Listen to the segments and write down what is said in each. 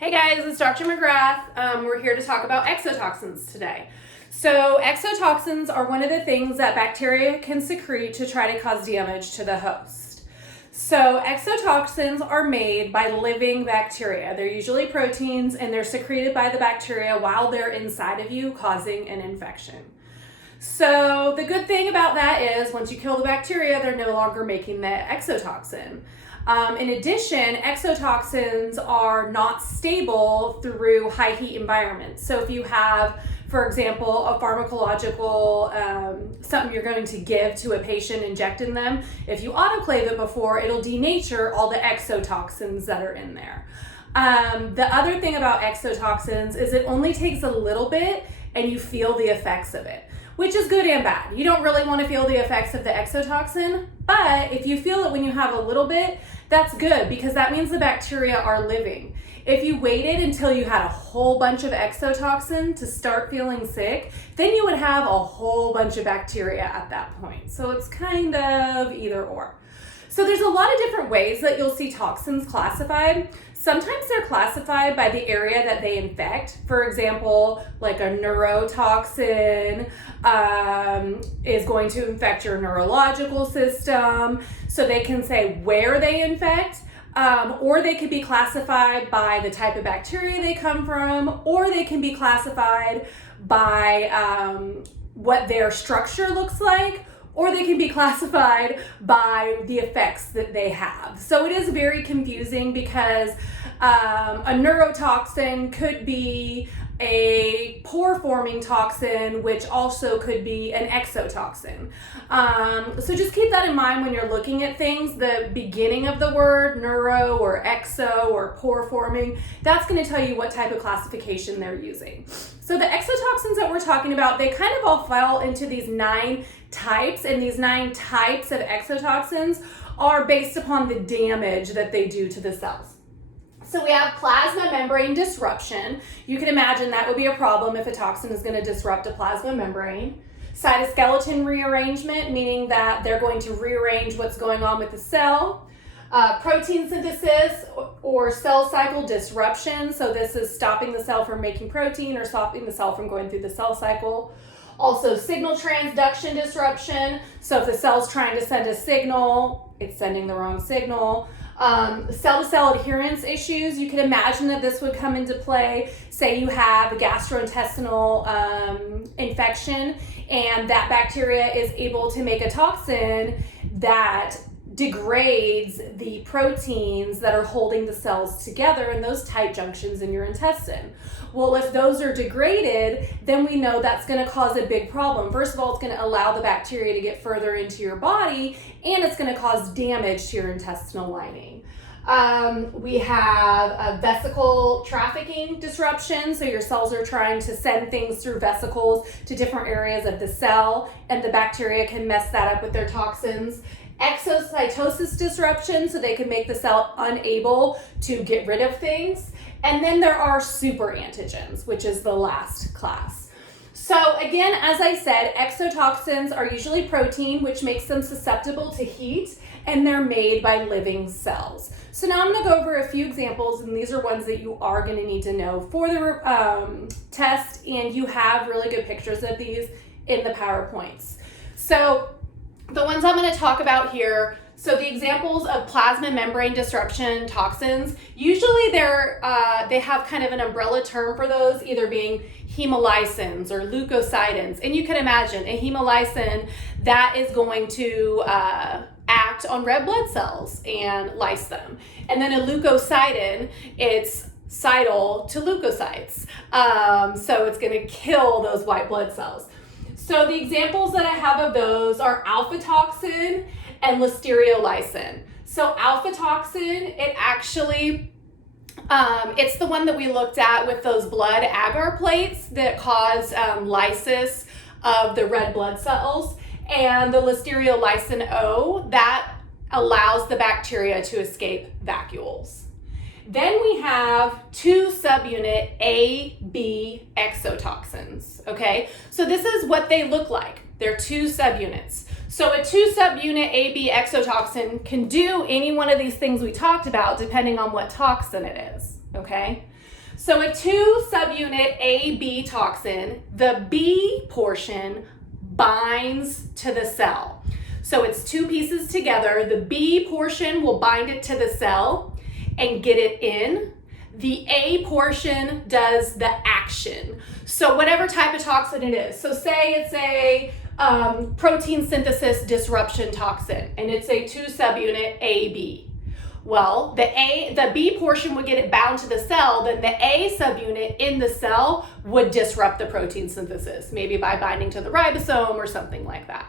Hey guys, it's Dr. McGrath. We're here to talk about exotoxins today. So exotoxins are one of the things that bacteria can secrete to try to cause damage to the host. So exotoxins are made by living bacteria. They're usually proteins and they're secreted by the bacteria while they're inside of you, causing an infection. So the good thing about that is once you kill the bacteria, they're no longer making the exotoxin. In addition, exotoxins are not stable through high heat environments. So if you have, for example, a pharmacological, something you're going to give to a patient, injecting them, if you autoclave it before, it'll denature all the exotoxins that are in there. The other thing about exotoxins is it only takes a little bit and you feel the effects of it, which is good and bad. You don't really want to feel the effects of the exotoxin, but if you feel it when you have a little bit, that's good because that means the bacteria are living. If you waited until you had a whole bunch of exotoxin to start feeling sick, then you would have a whole bunch of bacteria at that point. So it's kind of either or. So there's a lot of different ways that you'll see toxins classified. Sometimes they're classified by the area that they infect. For example, like a neurotoxin is going to infect your neurological system. So they can say where they infect, or they could be classified by the type of bacteria they come from, or they can be classified by what their structure looks like, or they can be classified by the effects that they have. So it is very confusing because a neurotoxin could be a pore-forming toxin, which also could be an exotoxin. So just keep that in mind when you're looking at things. The beginning of the word, neuro or exo or pore-forming, that's going to tell you what type of classification they're using. So the exotoxins that we're talking about, they kind of all fall into these 9 types, and these 9 types of exotoxins are based upon the damage that they do to the cells. So we have plasma membrane disruption. You can imagine that would be a problem if a toxin is going to disrupt a plasma membrane. Cytoskeleton rearrangement, meaning that they're going to rearrange what's going on with the cell. Protein synthesis or cell cycle disruption. So this is stopping the cell from making protein or stopping the cell from going through the cell cycle. Also signal transduction disruption. So if the cell's trying to send a signal, it's sending the wrong signal. Cell-to-cell adherence issues, you can imagine that this would come into play. Say you have a gastrointestinal infection and that bacteria is able to make a toxin that degrades the proteins that are holding the cells together in those tight junctions in your intestine. Well, if those are degraded, then we know that's going to cause a big problem. First of all, it's going to allow the bacteria to get further into your body, and it's going to cause damage to your intestinal lining. We have a vesicle trafficking disruption. So your cells are trying to send things through vesicles to different areas of the cell, and the bacteria can mess that up with their toxins. Exocytosis disruption, so they can make the cell unable to get rid of things. And then there are super antigens, which is the last class. So again, as I said, exotoxins are usually protein, which makes them susceptible to heat, and they're made by living cells. So now I'm going to go over a few examples, and these are ones that you are going to need to know for the test, and you have really good pictures of these in the PowerPoints. So the ones I'm going to talk about here, so the examples of plasma membrane disruption toxins, usually they have kind of an umbrella term for those, either being hemolysins or leukocidins. And you can imagine a hemolysin that is going to act on red blood cells and lyse them. And then a leukocidin, it's cidal to leukocytes. So it's going to kill those white blood cells. So the examples that I have of those are alpha toxin and listeriolysin. So alpha toxin, it actually, it's the one that we looked at with those blood agar plates that cause lysis of the red blood cells. And the listeriolysin O, that allows the bacteria to escape vacuoles. Then we have 2 subunit A, B exotoxins, okay? So this is what they look like. They're 2 subunits. So a 2 subunit AB exotoxin can do any one of these things we talked about depending on what toxin it is, okay? So a 2 subunit AB toxin, the B portion binds to the cell. So it's two pieces together. The B portion will bind it to the cell and get it in. The A portion does the action. So whatever type of toxin it is. So say it's a protein synthesis disruption toxin and it's a 2 subunit AB. Well, the B portion would get it bound to the cell, then the A subunit in the cell would disrupt the protein synthesis, maybe by binding to the ribosome or something like that.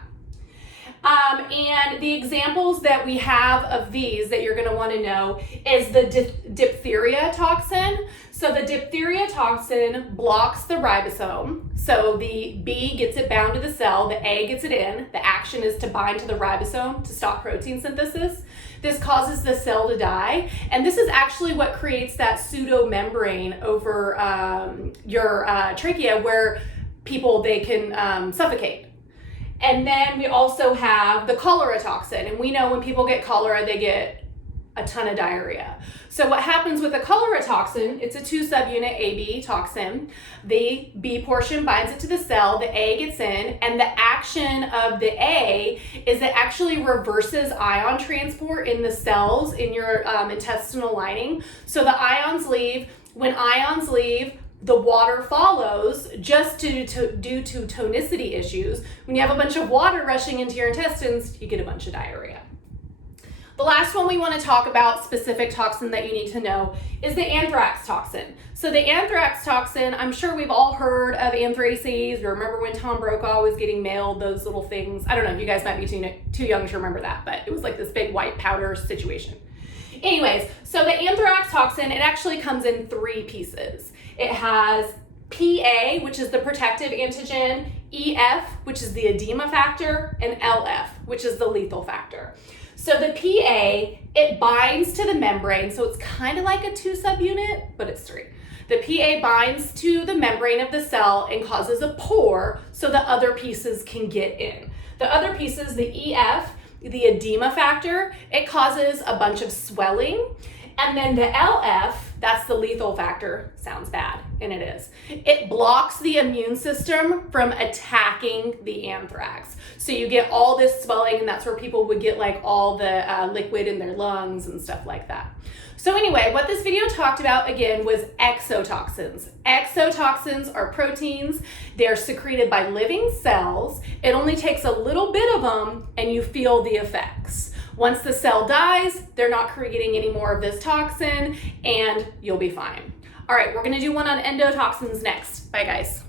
And the examples that we have of these that you're going to want to know is the diphtheria toxin. So the diphtheria toxin blocks the ribosome. So the B gets it bound to the cell, the A gets it in. The action is to bind to the ribosome to stop protein synthesis. This causes the cell to die. And this is actually what creates that pseudomembrane over your trachea where they can suffocate. And then we also have the cholera toxin. And we know when people get cholera, they get a ton of diarrhea. So what happens with the cholera toxin, it's a 2 subunit AB toxin. The B portion binds it to the cell, the A gets in, and the action of the A is it actually reverses ion transport in the cells in your intestinal lining. So the ions leave. When ions leave, the water follows just due to tonicity issues. When you have a bunch of water rushing into your intestines, you get a bunch of diarrhea. The last one we want to talk about, specific toxin that you need to know, is the anthrax toxin. So the anthrax toxin, I'm sure we've all heard of anthraces. Remember when Tom Brokaw was getting mailed those little things? I don't know, you guys might be too young to remember that, but it was like this big white powder situation. Anyways, so the anthrax toxin, it actually comes in 3 pieces. It has PA, which is the protective antigen, EF, which is the edema factor, and LF, which is the lethal factor. So the PA, it binds to the membrane, so it's kind of like a 2 subunit, but it's 3. The PA binds to the membrane of the cell and causes a pore so the other pieces can get in. The other pieces, the EF, the edema factor, it causes a bunch of swelling. And then the LF, that's the lethal factor. Sounds bad, and it is. It blocks the immune system from attacking the anthrax. So you get all this swelling, and that's where people would get like all the liquid in their lungs and stuff like that. So anyway, what this video talked about again was exotoxins. Exotoxins are proteins. They're secreted by living cells. It only takes a little bit of them and you feel the effects. Once the cell dies, they're not creating any more of this toxin and you'll be fine. All right, we're gonna do one on endotoxins next. Bye guys.